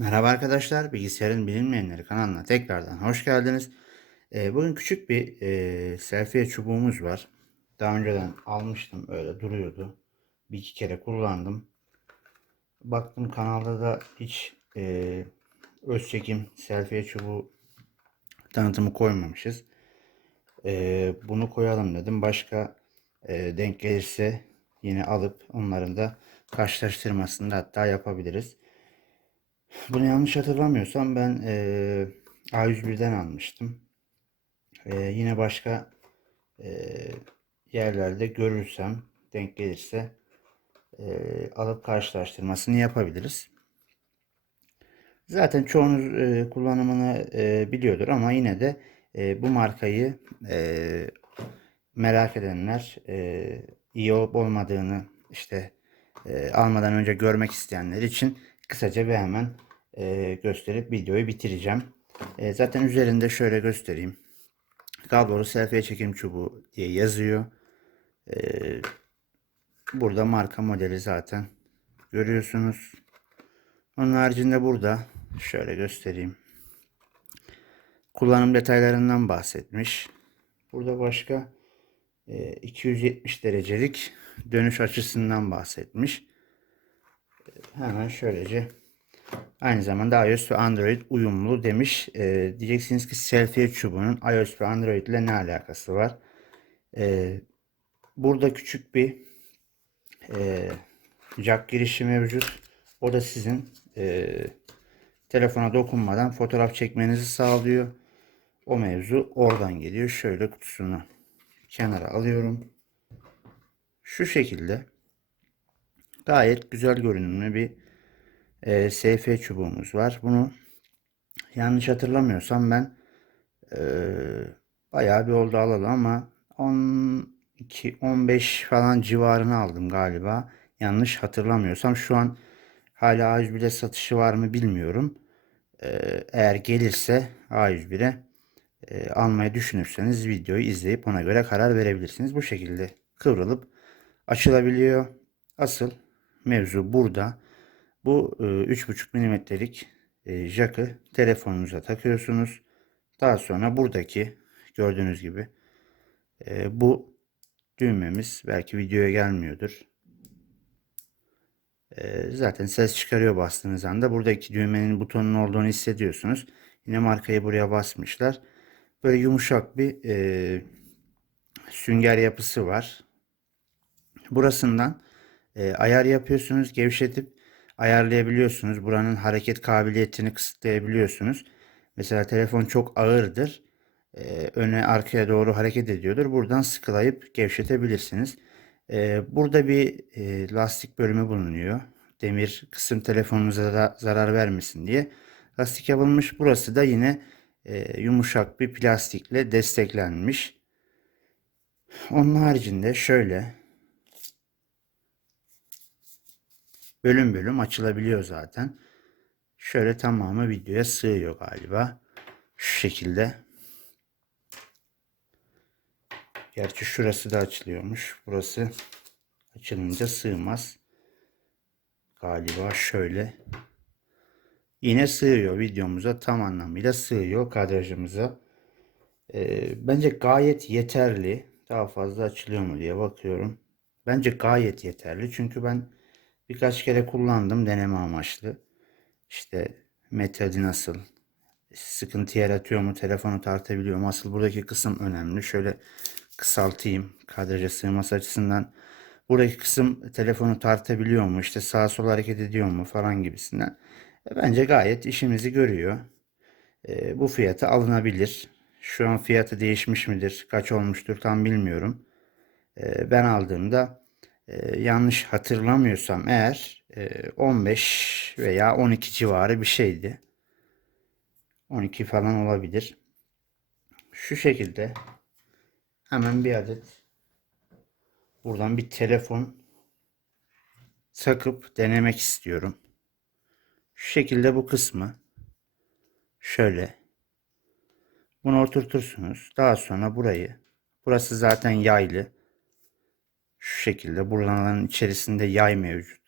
Merhaba arkadaşlar, Bilgisayarın Bilinmeyenleri kanalına tekrardan hoş geldiniz. Ee, bugün küçük bir e, selfie çubuğumuz var. Daha önceden almıştım, öyle duruyordu. Bir iki kere kullandım. Baktım kanalda da hiç e, öz çekim selfie çubuğu tanıtımı koymamışız. E, bunu koyalım dedim. Başka denk gelirse yine alıp onların da karşılaştırmasını da hatta yapabiliriz. Bunu yanlış hatırlamıyorsam ben eee A101'den almıştım. Eee, yine başka eee, yerlerde görürsem denk gelirse eee, alıp karşılaştırmasını yapabiliriz. Zaten çoğunuz eee, kullanımını eee, biliyordur ama yine de eee, bu markayı eee, merak edenler eee, iyi olup olmadığını işte eee, almadan önce görmek isteyenler için kısaca ve hemen eee, gösterip videoyu bitireceğim. Eee, zaten üzerinde şöyle göstereyim. Kablolu selfie çekim çubuğu diye yazıyor. Eee, burada marka modeli zaten görüyorsunuz. Onun haricinde burada şöyle göstereyim. Kullanım detaylarından bahsetmiş. Burada başka e, 270 derecelik dönüş açısından bahsetmiş. Hemen şöylece aynı zamanda iOS ve Android uyumlu demiş. E, diyeceksiniz ki selfie çubuğunun iOS ve Android ile ne alakası var? E, burada küçük bir e, jack girişi mevcut. O da sizin e, telefona dokunmadan fotoğraf çekmenizi sağlıyor. O mevzu oradan geliyor. Şöyle kutusunu kenara alıyorum. Şu şekilde gayet güzel görünümlü bir e, SF çubuğumuz var. Bunu yanlış hatırlamıyorsam ben e, bayağı bir oldu alalı ama 12-15 falan civarını aldım galiba. Yanlış hatırlamıyorsam şu an hala A101'de satışı var mı bilmiyorum. E, eğer gelirse A101'e e, almayı düşünürseniz videoyu izleyip ona göre karar verebilirsiniz. Bu şekilde kıvrılıp açılabiliyor. Asıl mevzu burada. Bu e, 3,5 milimetrelik e, jack'ı telefonunuza takıyorsunuz. Daha sonra buradaki gördüğünüz gibi e, bu düğmemiz belki videoya gelmiyordur. E, zaten ses çıkarıyor bastığınız anda. Buradaki düğmenin butonun olduğunu hissediyorsunuz. Yine markayı buraya basmışlar. Böyle yumuşak bir e, sünger yapısı var. Burasından e, ayar yapıyorsunuz. Gevşetip ayarlayabiliyorsunuz. Buranın hareket kabiliyetini kısıtlayabiliyorsunuz. Mesela telefon çok ağırdır. E, öne arkaya doğru hareket ediyordur. Buradan sıkılayıp gevşetebilirsiniz. E, burada bir e, lastik bölümü bulunuyor. Demir kısım telefonunuza da zarar vermesin diye. Lastik yapılmış. Burası da yine e, yumuşak bir plastikle desteklenmiş. Onun haricinde şöyle bölüm bölüm açılabiliyor zaten. Şöyle tamamı videoya sığıyor galiba. Şu şekilde. Gerçi şurası da açılıyormuş. Burası açılınca sığmaz. Galiba şöyle. Yine sığıyor videomuza tam anlamıyla sığıyor kadrajımıza. Ee, bence gayet yeterli. Daha fazla açılıyor mu diye bakıyorum. Bence gayet yeterli. Çünkü ben birkaç kere kullandım deneme amaçlı. İşte metodi nasıl? Sıkıntı yaratıyor mu? Telefonu tartabiliyor mu? Asıl buradaki kısım önemli. Şöyle kısaltayım kadraja sığması açısından. Buradaki kısım telefonu tartabiliyor mu? İşte sağa sola hareket ediyor mu falan gibisinden. E, Bence gayet işimizi görüyor. E, bu fiyata alınabilir. Şu an fiyatı değişmiş midir? Kaç olmuştur tam bilmiyorum. E, ben aldığımda e, yanlış hatırlamıyorsam eğer e, 15 veya 12 civarı bir şeydi. 12 falan olabilir. Şu şekilde hemen bir adet buradan bir telefon takıp denemek istiyorum. Şu şekilde bu kısmı şöyle bunu oturtursunuz. Daha sonra burayı burası zaten yaylı. Şu şekilde buraların içerisinde yay mevcut.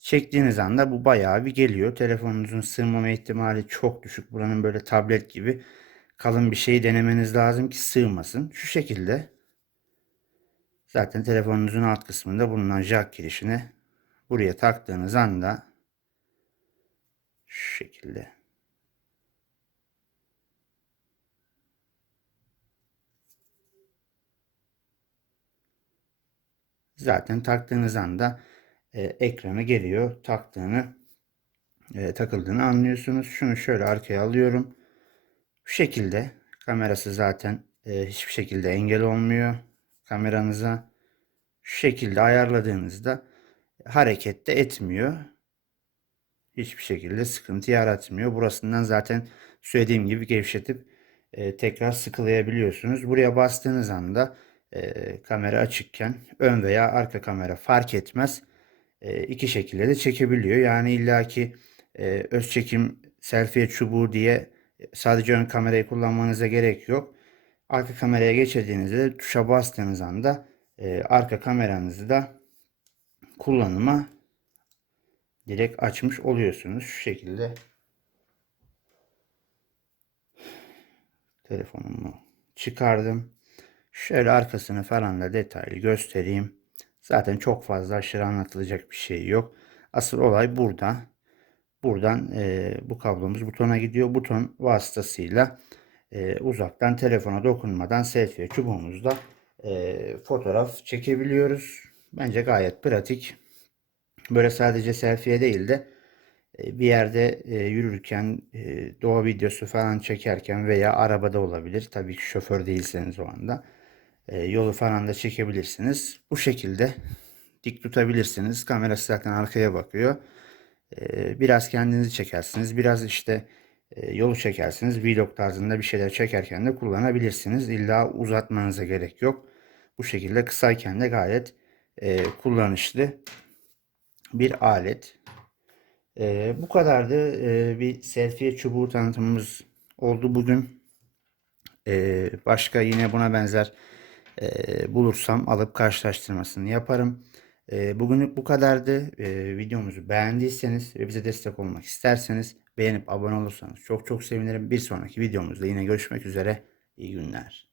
Çektiğiniz anda bu bayağı bir geliyor. Telefonunuzun sığmama ihtimali çok düşük. Buranın böyle tablet gibi kalın bir şey denemeniz lazım ki sığmasın. Şu şekilde zaten telefonunuzun alt kısmında bulunan jack girişine buraya taktığınız anda şu şekilde zaten taktığınız anda e, ekranı geliyor. Taktığını e, takıldığını anlıyorsunuz. Şunu şöyle arkaya alıyorum. Bu şekilde kamerası zaten e, hiçbir şekilde engel olmuyor kameranıza. Şu şekilde ayarladığınızda hareket de etmiyor. Hiçbir şekilde sıkıntı yaratmıyor. Burasından zaten söylediğim gibi gevşetip e, tekrar sıkılayabiliyorsunuz. Buraya bastığınız anda e, kamera açıkken ön veya arka kamera fark etmez. E, iki şekilde de çekebiliyor. Yani illaki e, öz çekim selfie çubuğu diye sadece ön kamerayı kullanmanıza gerek yok. Arka kameraya geçirdiğinizde de tuşa bastığınız anda e, arka kameranızı da kullanıma direkt açmış oluyorsunuz. Şu şekilde telefonumu çıkardım. Şöyle arkasını falan da detaylı göstereyim. Zaten çok fazla aşırı anlatılacak bir şey yok. Asıl olay burada. Buradan e, bu kablomuz butona gidiyor. Buton vasıtasıyla e, uzaktan telefona dokunmadan selfie çubuğumuzda e, fotoğraf çekebiliyoruz. Bence gayet pratik. Böyle sadece selfie değil de e, bir yerde e, yürürken e, doğa videosu falan çekerken veya arabada olabilir. Tabii ki şoför değilseniz o anda. E, yolu falan da çekebilirsiniz. Bu şekilde dik tutabilirsiniz. Kamerası zaten arkaya bakıyor. E, biraz kendinizi çekersiniz. Biraz işte e, yolu çekersiniz. Vlog tarzında bir şeyler çekerken de kullanabilirsiniz. İlla uzatmanıza gerek yok. Bu şekilde kısayken de gayet e, kullanışlı bir alet. E, bu kadardı. E, bir selfie çubuğu tanıtımımız oldu bugün. E, başka yine buna benzer e, bulursam alıp karşılaştırmasını yaparım. E, bugünlük bu kadardı. E, videomuzu beğendiyseniz ve bize destek olmak isterseniz beğenip abone olursanız çok çok sevinirim. Bir sonraki videomuzda yine görüşmek üzere. İyi günler.